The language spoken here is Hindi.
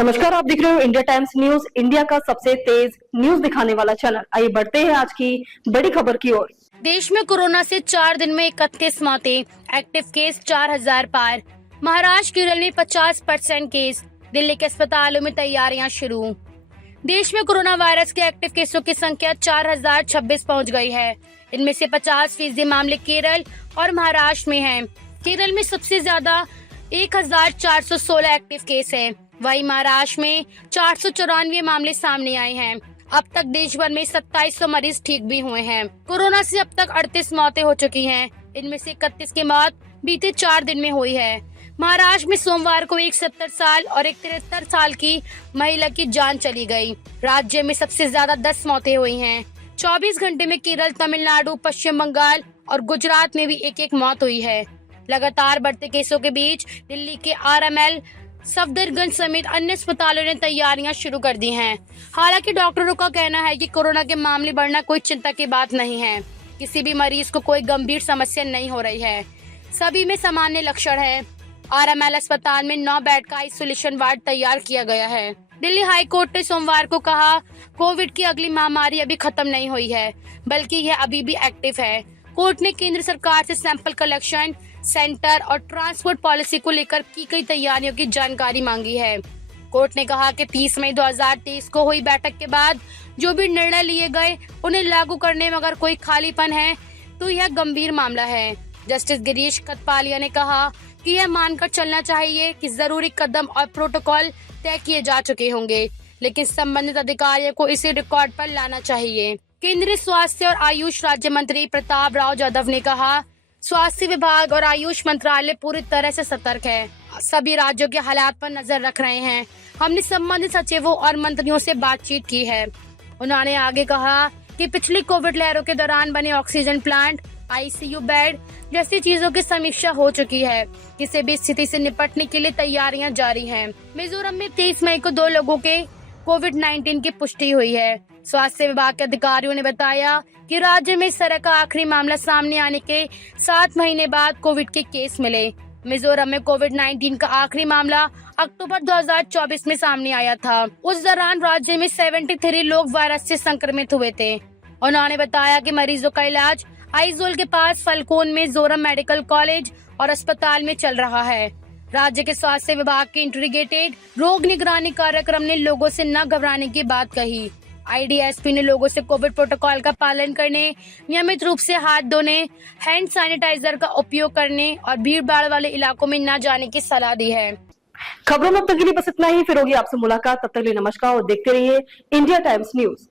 नमस्कार, आप देख रहे हो इंडिया टाइम्स न्यूज, इंडिया का सबसे तेज न्यूज दिखाने वाला चैनल। आइए बढ़ते हैं आज की बड़ी खबर की ओर। देश में कोरोना से 4 दिन में 31 मौतें, एक्टिव केस 4000 पार। महाराष्ट्र केरल में 50% केस, दिल्ली के अस्पतालों में तैयारियां शुरू। देश में कोरोना वायरस के एक्टिव केसों की संख्या 4026 पहुंच गई है। इनमें से 50% मामले केरल और महाराष्ट्र में हैं। केरल में सबसे ज्यादा 1416 एक्टिव केस हैं। वहीं महाराष्ट्र में 494 मामले सामने आए हैं। अब तक देश भर में 2700 मरीज ठीक भी हुए हैं। कोरोना से अब तक 38 मौतें हो चुकी हैं। इनमें से 31 की मौत बीते 4 दिन में हुई है। महाराष्ट्र में सोमवार को एक 70 साल और एक 73 साल की महिला की जान चली गई। राज्य में सबसे ज्यादा 10 मौतें हुई हैं। 24 घंटे में केरल, तमिलनाडु, पश्चिम बंगाल और गुजरात में भी एक एक मौत हुई है। लगातार बढ़ते केसों के बीच दिल्ली के RML, सफदरजंग समेत अन्य अस्पतालों ने तैयारियां शुरू कर दी हैं। हालांकि डॉक्टरों का कहना है कि कोरोना के मामले बढ़ना कोई चिंता की बात नहीं है। किसी भी मरीज को कोई गंभीर समस्या नहीं हो रही है। सभी में सामान्य लक्षण है। RML अस्पताल में 9 बेड का आइसोलेशन वार्ड तैयार किया गया है। दिल्ली हाई कोर्ट ने सोमवार को कहा, कोविड की अगली महामारी अभी खत्म नहीं हुई है, बल्कि यह अभी भी एक्टिव है। कोर्ट ने केंद्र सरकार से सैंपल कलेक्शन सेंटर और ट्रांसपोर्ट पॉलिसी को लेकर की गई तैयारियों की जानकारी मांगी है। कोर्ट ने कहा कि 30 मई 2023 को हुई बैठक के बाद जो भी निर्णय लिए गए उन्हें लागू करने में अगर कोई खालीपन है तो यह गंभीर मामला है। जस्टिस गिरीश कटपालिया ने कहा कि यह मानकर चलना चाहिए कि जरूरी कदम और प्रोटोकॉल तय किए जा चुके होंगे, लेकिन संबंधित अधिकारियों को इसे रिकॉर्ड पर लाना चाहिए। केंद्रीय स्वास्थ्य और आयुष राज्य मंत्री प्रताप राव जाधव ने कहा, स्वास्थ्य विभाग और आयुष मंत्रालय पूरी तरह से सतर्क है। सभी राज्यों के हालात पर नजर रख रहे हैं। हमने संबंधित सचिवों और मंत्रियों से बातचीत की है। उन्होंने आगे कहा कि पिछली कोविड लहरों के दौरान बने ऑक्सीजन प्लांट, ICU बेड जैसी चीजों की समीक्षा हो चुकी है। किसी भी स्थिति से निपटने के लिए तैयारियां जारी हैं। मिजोरम में 23 मई को 2 लोगों के कोविड-19 की पुष्टि हुई है। स्वास्थ्य विभाग के अधिकारियों ने बताया कि राज्य में इस तरह का आखिरी मामला सामने आने के 7 महीने बाद कोविड के केस मिले। मिजोरम में कोविड-19 का आखिरी मामला अक्टूबर 2024 में सामने आया था। उस दौरान राज्य में 73 लोग वायरस से संक्रमित हुए थे। उन्होंने बताया कि मरीजों का इलाज आइजोल के पास फलकोन में जोरम मेडिकल कॉलेज और अस्पताल में चल रहा है। राज्य के स्वास्थ्य विभाग के इंटीग्रेटेड रोग निगरानी कार्यक्रम ने लोगों से न घबराने की बात कही। IDSP ने लोगों से कोविड प्रोटोकॉल का पालन करने, नियमित रूप से हाथ धोने, हैंड सैनिटाइजर का उपयोग करने और भीड़-भाड़ वाले इलाकों में न जाने की सलाह दी है। खबरों में अब तक के लिए बस इतना ही। फिर होगी आपसे मुलाकात, तब तक के लिए नमस्कार और देखते रहिए इंडिया टाइम्स न्यूज।